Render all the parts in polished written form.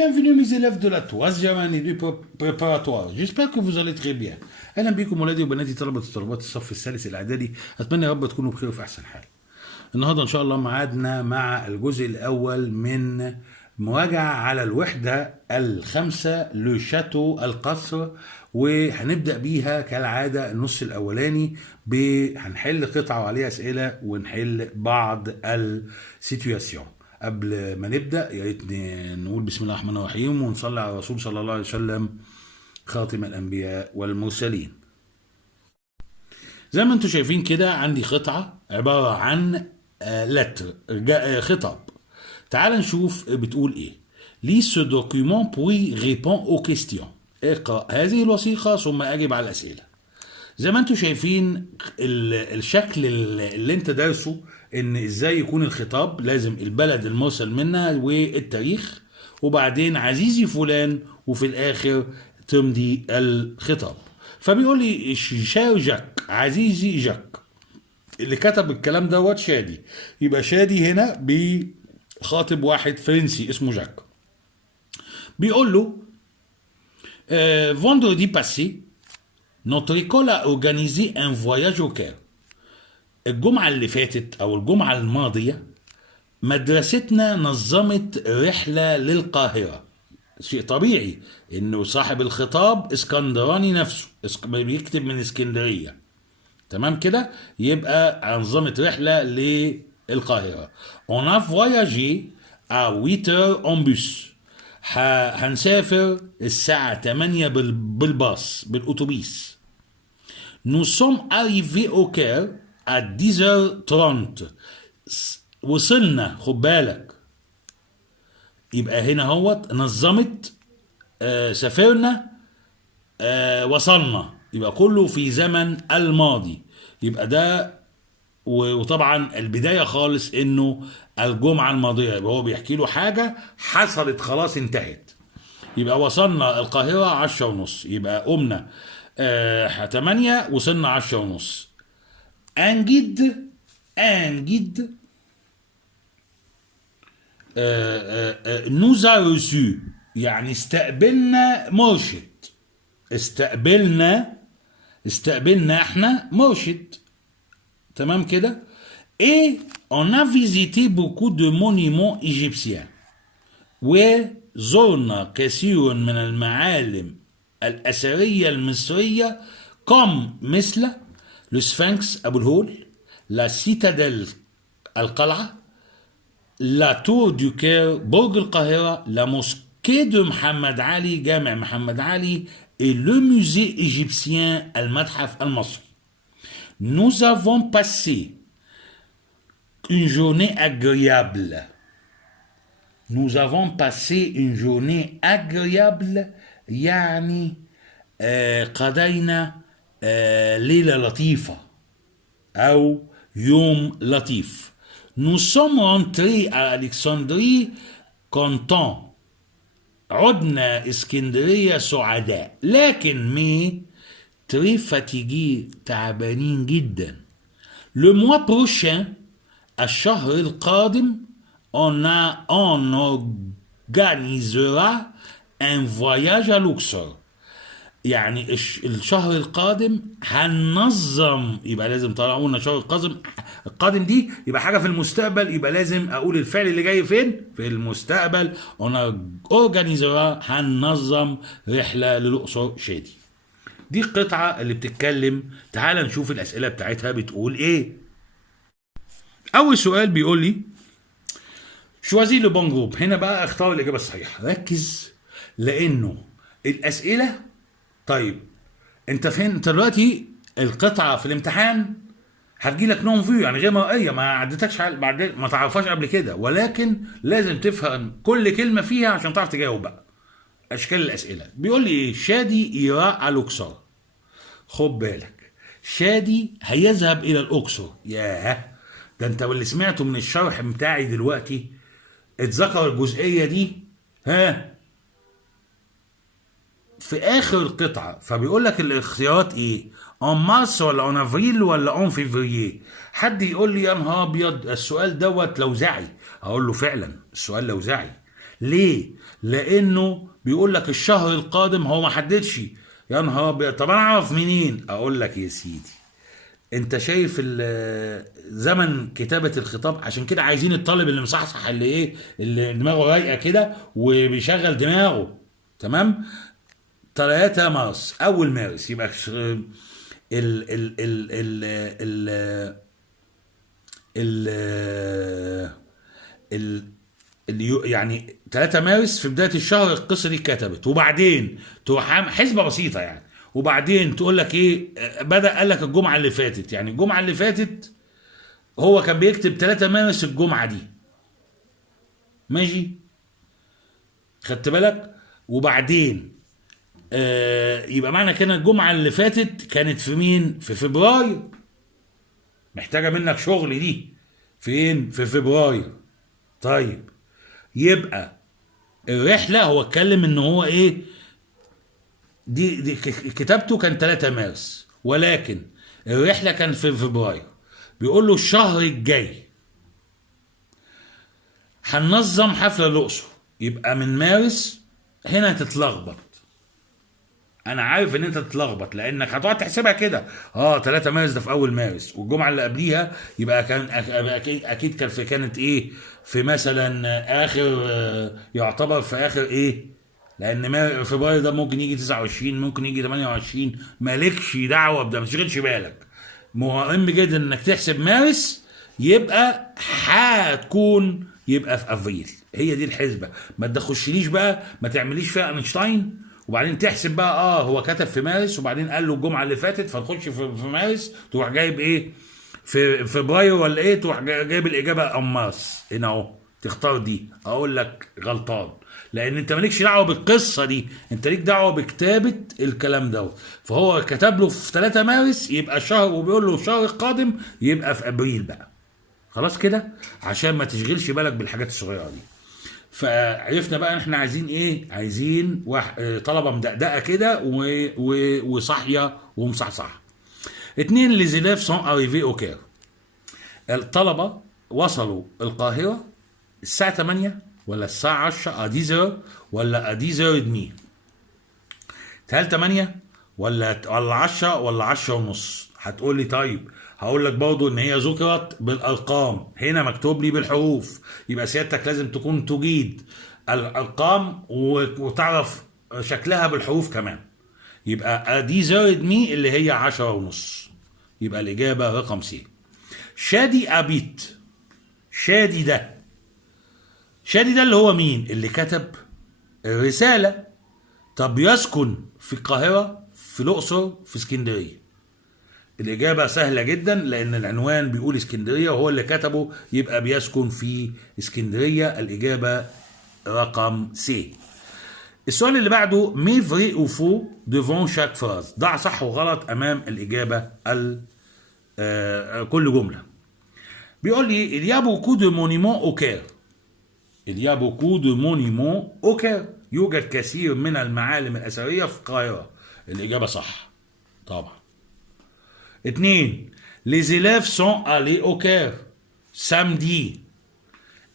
Bienvenue mes élèves de la troisième année du préparatoire. J'espère que vous allez très bien. أهلا بكم ولادي وبناتي طلبة وطالبات الصف الثالث الإعدادي. أتمنى يا رب تكونوا بخير وفي أحسن حال. النهارده إن شاء الله ميعادنا مع الجزء الأول من مراجعة على الوحدة الخامسة لشاتو القصر، وهنبدأ بيها كالعادة النص الأولاني هنحل قطعة وعليها أسئلة ونحل بعض السيتواسيون. قبل ما نبدأ يا ريت نقول بسم الله الرحمن الرحيم ونصلي على الرسول صلى الله عليه وسلم خاتم الأنبياء والمرسلين. زي ما انتم شايفين كده عندي قطعة عبارة عن لتر خطاب. تعال نشوف بتقول ايه. Lis ce document puis réponds aux questions. اقرأ هذه الوثيقة ثم أجب على الأسئلة. زي ما انتم شايفين الشكل اللي انت دارسه، ان ازاي يكون الخطاب لازم البلد المرسل منها والتاريخ وبعدين عزيزي فلان وفي الاخر تمضي الخطاب. فبيقول لي شار جاك، عزيزي جاك. اللي كتب الكلام دوت شادي، يبقى شادي هنا بخاطب واحد فرنسي اسمه جاك. بيقول له vendredi passé notre école a organisé un voyage au Caire. الجمعة اللي فاتت أو الجمعة الماضية مدرستنا نظمت رحلة للقاهرة. شيء طبيعي إنه صاحب الخطاب اسكندراني نفسه، بيكتب من اسكندرية، تمام كده؟ يبقى نظمت رحلة للقاهرة. On a voyagé à 8 heures en bus. هنسافر الساعة 8 بالباص بالأتوبيس. Nous sommes arrivés au Caire à 10h30. وصلنا، خد بالك، يبقى هنا هوت نظمت سافرنا وصلنا، يبقى كله في زمن الماضي. يبقى ده وطبعا البداية خالص انه الجمعة الماضية، يبقى هو بيحكي له حاجة حصلت خلاص انتهت. يبقى وصلنا القاهرة 10:30، يبقى قمنا 8 وصلنا 10:30. Un guide nous a reçu، يعني استقبلنا مرشد. استقبلنا احنا مرشد، تمام كده؟ et on a visité beaucoup de monuments égyptiens. وزرنا كثير من المعالم الأثرية المصرية مثل السفنكس أبو الهول، لا سيتاديل القلعة، لا تور دو كير برج القاهرة، لا موسكي دو محمد علي جامع محمد علي، et le musée égyptien المتحف المصري. Nous avons passé une journée agréable. Nous avons passé une journée agréable يعني قضينا ليلة لطيفة أو يوم لطيف. Nous sommes rentrés à Alexandrie contents. عدنا اسكندرية سعداء، لكن très fatigués، تعبانين جدا. Le mois prochain، الشهر القادم، on organisera un voyage à Luxor. يعني الشهر القادم هننظم، يبقى لازم طالما قلنا شهر القادم دي يبقى حاجه في المستقبل، يبقى لازم اقول الفعل اللي جاي فين؟ في المستقبل. اورجانيزرا، هننظم رحله للاقصر شادي. دي القطعه اللي بتتكلم. تعال نشوف الاسئله بتاعتها بتقول ايه. اول سؤال بيقول لي شوازي لو بون جروب. هنا بقى اختار الاجابه الصحيحه. ركز لانه الاسئله، طيب انت فين؟ انت دلوقتي القطعه في الامتحان هتجيلك نون فيو، يعني غير مرئيه، ما عدتكش ما تعرفهاش قبل كده، ولكن لازم تفهم كل كلمه فيها عشان تعرف تجاوب بقى. اشكال الاسئله بيقول لي ايه؟ شادي يراء الاقصر. خد بالك، شادي هيذهب الى الاقصر. ياه، ده انت واللي سمعته من الشرح بتاعي دلوقتي اتذكر الجزئيه دي في اخر القطعه. فبيقول لك الاختيارات ايه؟ اون مارس ولا اون افريل ولا اون فيفرييه؟ حد يقول لي يا نهار ابيض السؤال دوت لوزعي. اقول له فعلا السؤال لوزعي، ليه؟ لانه بيقول لك الشهر القادم، هو ما حددش. يا نهار ابيض، طب انا اعرف منين؟ اقول لك يا سيدي، انت شايف زمن كتابة الخطاب. عشان كده عايزين الطالب اللي مصحصح، اللي ايه، اللي دماغه رايقة كده وبيشغل دماغه. تمام. 3 مارس، اول مارس يبقى ال ال ال ال ال ال ال يعني 3 مارس في بداية الشهر القصة دي اتكتبت، وبعدين تروح حسبة بسيطة يعني، وبعدين تقول لك ايه، بدأ قال لك الجمعة اللي فاتت، يعني الجمعة اللي فاتت هو كان بيكتب 3 مارس الجمعة دي، ماشي، خدت بالك؟ وبعدين يبقى معنى كده الجمعة اللي فاتت كانت في مين؟ في فبراير. محتاجة منك شغل دي. فين؟ في فبراير. طيب، يبقى الرحلة هو اتكلم ان هو ايه، دي كتابته كان 3 مارس، ولكن الرحلة كان في فبراير. بيقول له الشهر الجاي هننظم حفلة الأقصر، يبقى من مارس. هنا هتتلخبط، انا عارف ان انت تتلخبط، لانك هتقعد تحسبها كده. 3 مارس ده في اول مارس، والجمعه اللي قبليها يبقى كان اكيد كانت ايه، في مثلا اخر، يعتبر في اخر ايه، لان فبراير ده ممكن يجي 29، ممكن يجي 28. مالكش دعوه بده، ما تشغلش بالك. مهم جدا انك تحسب مارس، يبقى هتكون يبقى في افريل. هي دي الحسبه. ما تخشليش بقى، ما تعمليش فيها اينشتاين وبعدين تحسب بقى هو كتب في مارس وبعدين قال له الجمعه اللي فاتت، فتخش في مارس تروح جايب ايه في فبراير ولا ايه، تروح جايب الاجابه مارس هنا اهو، تختار دي. اقول لك غلطان، لان انت مالكش دعوه بالقصه دي، انت ليك دعوه بكتابه الكلام ده. فهو كتب له في 3 مارس يبقى شهر، وبيقول له الشهر القادم يبقى في ابريل بقى. خلاص كده، عشان ما تشغلش بالك بالحاجات الصغيره دي. فعرفنا بقى احنا عايزين ايه، عايزين طلبه مدقدقه كده وصاحيه ومصحصحه. 2 ليزيلاف سون اريفي او كير. الطلبه وصلوا القاهره الساعه 8 ولا الساعه 10 اديزر ولا اديزر دمي. هل 8 ولا 10 ولا 10 ونص؟ هتقول لي طيب، هقول لك برضه ان هي ذكرت بالارقام، هنا مكتوب لي بالحروف، يبقى سيادتك لازم تكون تجيد الارقام وتعرف شكلها بالحروف كمان. يبقى دي زائد مي اللي هي 10 ونص، يبقى الاجابه رقم سي. شادي ابيت. شادي ده، شادي ده اللي هو مين؟ اللي كتب الرساله. طب يسكن في القاهره، في الاقصر، في اسكندريه؟ الإجابة سهلة جدا، لأن العنوان بيقول اسكندرية وهو اللي كتبه، يبقى بيسكن في اسكندرية. الإجابة رقم سي. السؤال اللي بعده، مي فري او فو ديفون شاك فراز. ضع صح وغلط أمام الإجابة كل جملة. بيقول لي il y a beaucoup de monuments au Caire. il y a beaucoup de monuments au Caire. يوجد كثير من المعالم الأثرية في القاهرة. الإجابة صح طبعا. 2 les élèves sont allés au Caire samedi.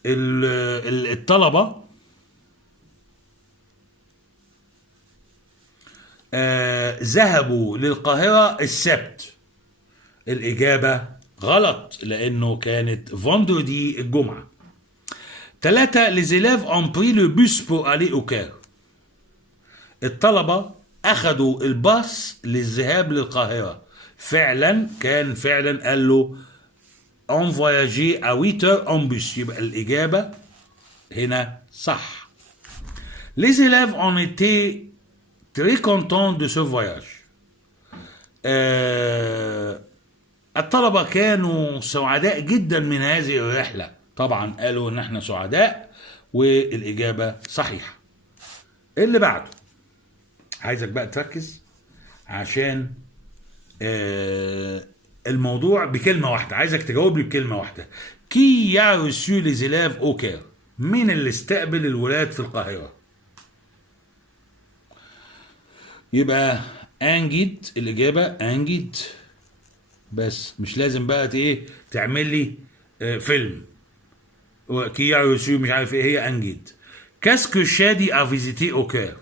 الطلبة ذهبوا للقاهرة السبت. الإجابة غلط، لأنه كانت فندردي الجمعة. 3 les élèves ont pris le bus pour aller au Caire. الطلبة أخذوا الباص للذهاب للقاهرة. فعلا كان فعلا قال له on voyageait à 8 heures en bus، يبقى الإجابة هنا صح. Les élèves ont été très contents de ce voyage. الطلبة كانوا سعداء جدا من هذه الرحلة. طبعا قالوا ان احنا سعداء، والإجابة صحيحة. اللي بعده عايزك بقى تركز، عشان الموضوع بكلمة واحدة، عايزك تجاوب لي بكلمة واحدة. كي يا ريسيو لي زيلاف او كير؟ مين اللي استقبل الولاد في القاهرة؟ يبقى انجيد. الإجابة انجيد، بس مش لازم بقى ايه تعمل لي فيلم كي يا ريسيو مش عارف ايه، هي انجيد. Qu'est-ce que Shadi a visité au Caire؟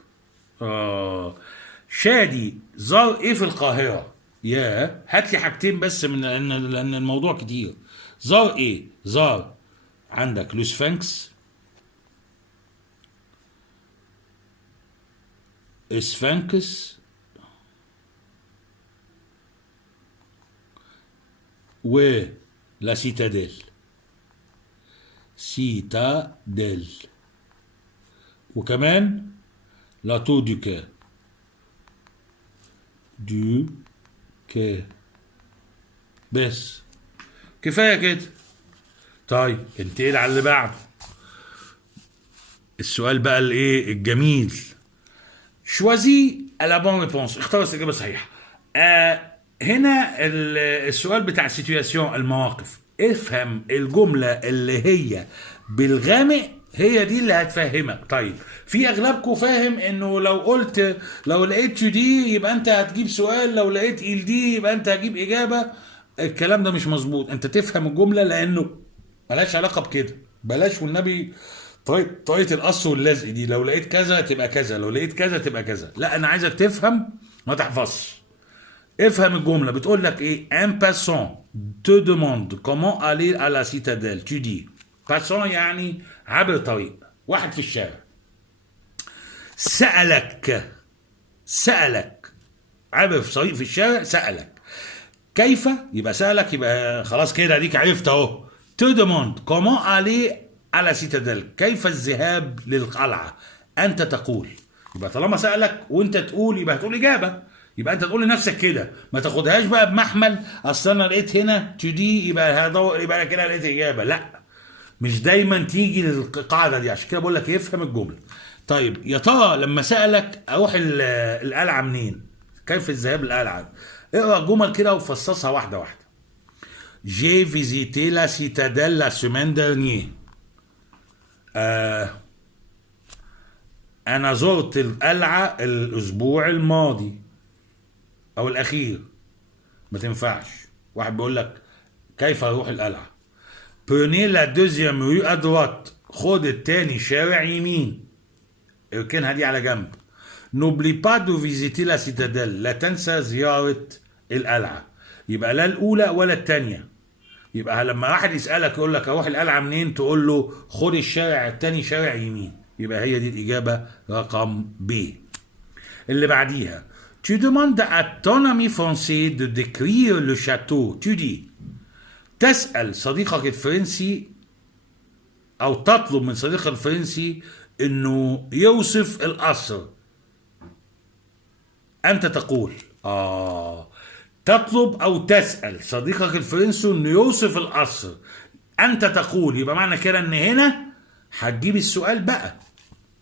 شادي زار ايه في القاهرة؟ يا هات لي حاجتين بس من لأن الموضوع كتير. زار ايه؟ زار عندك لوسفانكس، اسفانكس، و لا سيتاديل، سيتاديل، وكمان لا تو دو كير، دو كير. بس كفايه كده. طيب انتقل على اللي بعده. السؤال بقى الايه الجميل. شوازي لا بون ريبونس، اختار الاجابه الصحيحه. هنا السؤال بتاع السيتوياسيون، المواقف. افهم الجمله اللي هي بالغامق، هي دي اللي هتفهمك. طيب في اغلبكم فاهم انه لو قلت لو لقيت دي يبقى انت هتجيب سؤال، لو لقيت ال دي يبقى انت هتجيب اجابه. الكلام ده مش مظبوط. انت تفهم الجمله لانه ملهاش علاقه بكده. بلاش والنبي طريقه القص واللزق دي، لو لقيت كذا تبقى كذا، لو لقيت كذا تبقى كذا. لا انا عايزك تفهم ما تحفظش. افهم الجمله بتقول لك ايه. ان باسون te demande comment aller à la citadelle. tu dis باسون يعني عبر طريق، واحد في الشارع سألك عبر في طريق في الشارع سألك كيف، يبقى سألك، يبقى خلاص كده اديك عرفت اهو. te demande comment aller à la citadelle، كيف الذهاب للقلعة. انت تقول، يبقى طالما سألك وانت تقول يبقى هتقول اجابة. يبقى انت تقول لنفسك كده، ما تاخدهاش بقى بمحمل اصل انا لقيت هنا تو دي يبقى هدور يبقى انا كده لقيت اجابة. لا، مش دايما تيجي للقاعده دي. عشان كده بقول لك يفهم الجمله. طيب يا ترى لما سالك اروح القلعه منين؟ كيف الذهاب للقلعه؟ اقرا الجمل كده وفصصها واحده واحده. J'ai visité la citadelle la semaine dernière. انا زرت القلعه الاسبوع الماضي او الاخير. ما تنفعش. واحد بيقول لك كيف اروح القلعه؟ Prenez la deuxième rue à droite. خد التاني شارع يمين. اركنها دي على جنب. N'oublie pas de visiter la citadelle. لا تنسى زيارة القلعة. يبقى لا الأولى ولا التانية. يبقى لما واحد يسألك يقول لك أروح القلعة منين؟ تقول له خد الشارع التاني شارع يمين. يبقى هي دي الإجابة رقم ب. اللي بعديها. Tu demandes à ton ami français de décrire le château. Tu dis. تسأل صديقك الفرنسي أو تطلب من صديقك الفرنسي إنه يوصف القصر. أنت تقول تطلب أو تسأل صديقك الفرنسي إنه يوصف القصر. أنت تقول، يبقى معنى كده إن هنا هتجيب السؤال بقى.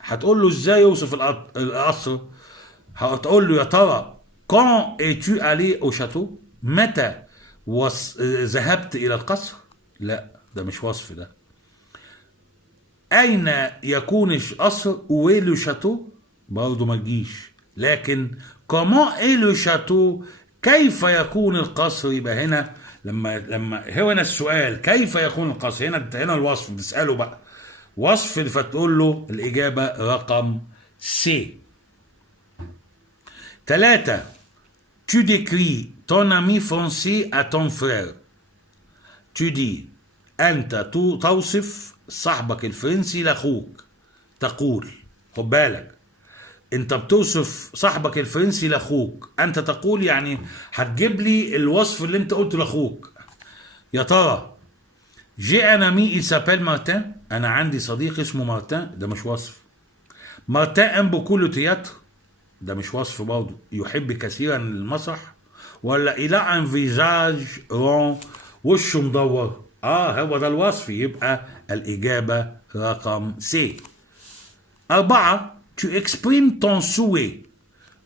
هتقول له إزاي يوصف القصر؟ هتقول له يا ترى quand es-tu allé au château؟ متى ذهبت إلى القصر؟ لا ده مش وصف ده. أين يكون القصر؟ où est le château؟ برضه ما تجيش. لكن comment est le château؟ كيف يكون القصر؟ يبقى هنا لما هو هنا السؤال كيف يكون القصر، هنا الوصف بتسأله بقى وصف، فتقول له الإجابة رقم سي. 3. Tu décris ton ami français à ton frère. Tu dis أنت توصف صاحبك الفرنسي لأخوك. تقول، خد بالك، أنت بتوصف صاحبك الفرنسي لأخوك. أنت تقول يعني هتجيب لي الوصف اللي أنت قلته لأخوك. يا ترى j'ai un ami il s'appelle Martin. أنا عندي صديق اسمه مارتن. ده مش وصف. مارتن aime beaucoup le théâtre. ده مش وصف برضه. يحب كثيرا المسرح. ولا il a un visage rond، وشه مدور. هو ده الوصف. يبقى الإجابة رقم سي. 4. tu exprimes ton souhait.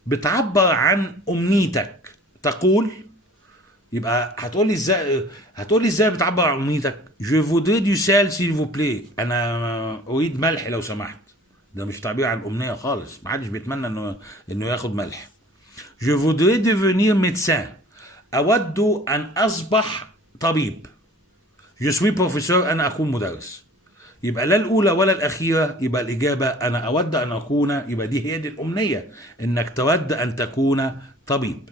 بتعبر عن أمنيتك. تقول، يبقى هتقول لي ازاي بتعبر عن أمنيتك. je voudrais du sel s'il vous plaît. أنا أريد ملح لو سمحت. ده مش تعبير عن أمنية خالص. محدش بيتمنى إنه ياخد ملح. je voudrais devenir médecin. أود أن أصبح طبيب. je suis professeur. أنا أكون مدرس. يبقى لا الأولى ولا الأخيرة، يبقى الإجابة أنا أود أن أكون، يبقى دي هي دي الأمنية، إنك تود أن تكون طبيب.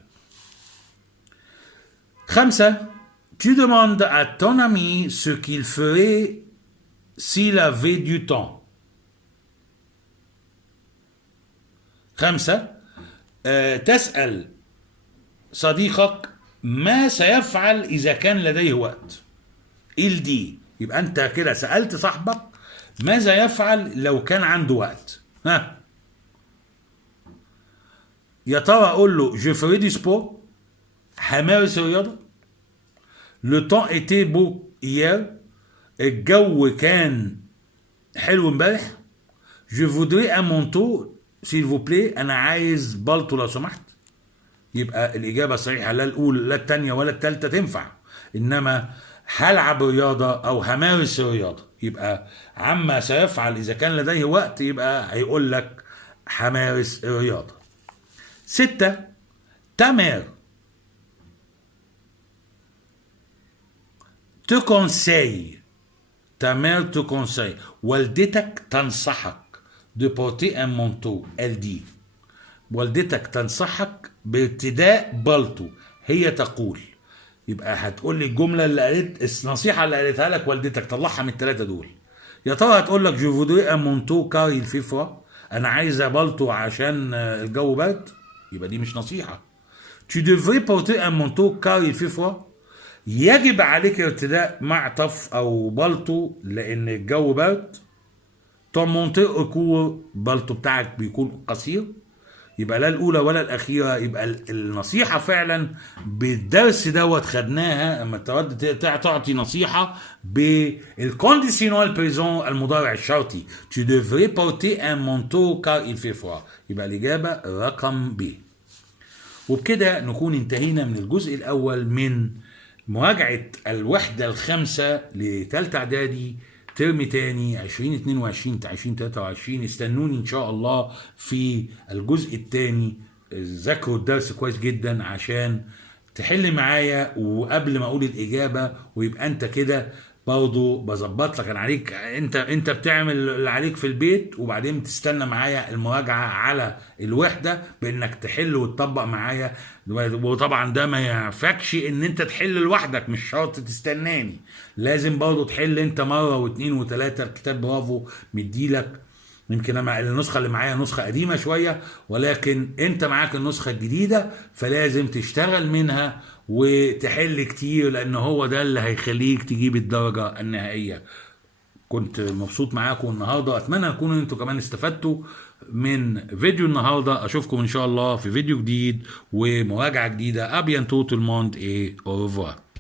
5. Tu demandes à ton ami ce qu'il ferait s'il avait du temps. 5. تسأل صديقك ما سيفعل إذا كان لديه وقت. il dit، يبقى أنت كده سألت صاحبك ماذا يفعل لو كان عنده وقت. ها، يا ترى أقول له je ferai du sport، همارس الرياضة، le temps était beau hier، الجو كان حلو امبارح، je voudrais un manteau s'il vous plaît، أنا عايز بلطو لو سمحت. يبقى الإجابة الصحيحة لا الأولى لا الثانية ولا الثالثة تنفع، إنما هلعب رياضة أو همارس الرياضة. يبقى عما سيفعل إذا كان لديه وقت، يبقى هيقول لك همارس الرياضة. 6. ta mère te conseille، ta mère te conseille، والدتك تنصحك de porter un manteau، elle dit، والدتك تنصحك بارتداء بلطو، هي تقول. يبقى هتقول لي الجمله اللي قالت النصيحه اللي قالتها لك والدتك، طلعها من الثلاثه دول. يا ترى هتقول لك جو فودري ان مونتو كار il fait froid، انا عايزه بلطو عشان الجو برد، يبقى دي مش نصيحه. tu devrais porter un manteau car il fait froid، يجب عليك ارتداء معطف او بلطو لان الجو برد. ton manteau est court، بلطو بتاعك بيكون قصير. يبقى لا الأولى ولا الأخيرة. يبقى النصيحة فعلا بالدرس دوت خدناها اما تود تعطي نصيحة بالكونديسيونال بريزون، المضارع الشرطي. tu devrais porter un manteau car il fait froid، يبقى الإجابة رقم ب. وبكده نكون انتهينا من الجزء الأول من مراجعة الوحدة الخامسة لثالثة إعدادي ترم تاني 2022-2023. استنوني ان شاء الله في الجزء الثاني. ذاكروا الدرس كويس جدا عشان تحل معايا، وقبل ما اقول الاجابه ويبقى انت كده برضه بظبط لك. انا عليك انت بتعمل اللي عليك في البيت، وبعدين بتستنى معايا المراجعه على الوحده بانك تحل وتطبق معايا. وطبعا ده ما ينفعش ان انت تحل لوحدك، مش شرط تستناني، لازم برضه تحل انت مره واثنين وثلاثه. الكتاب برافو مديلك، يمكن انا النسخه اللي معايا نسخه قديمه شويه، ولكن انت معاك النسخه الجديده، فلازم تشتغل منها وتحل كتير، لان هو ده اللي هيخليك تجيب الدرجه النهائيه. كنت مبسوط معاكم النهارده، اتمنى تكونوا انتوا كمان استفدتوا من فيديو النهارده. اشوفكم ان شاء الله في فيديو جديد ومراجعه جديده. ابيانتو tout le monde et au revoir.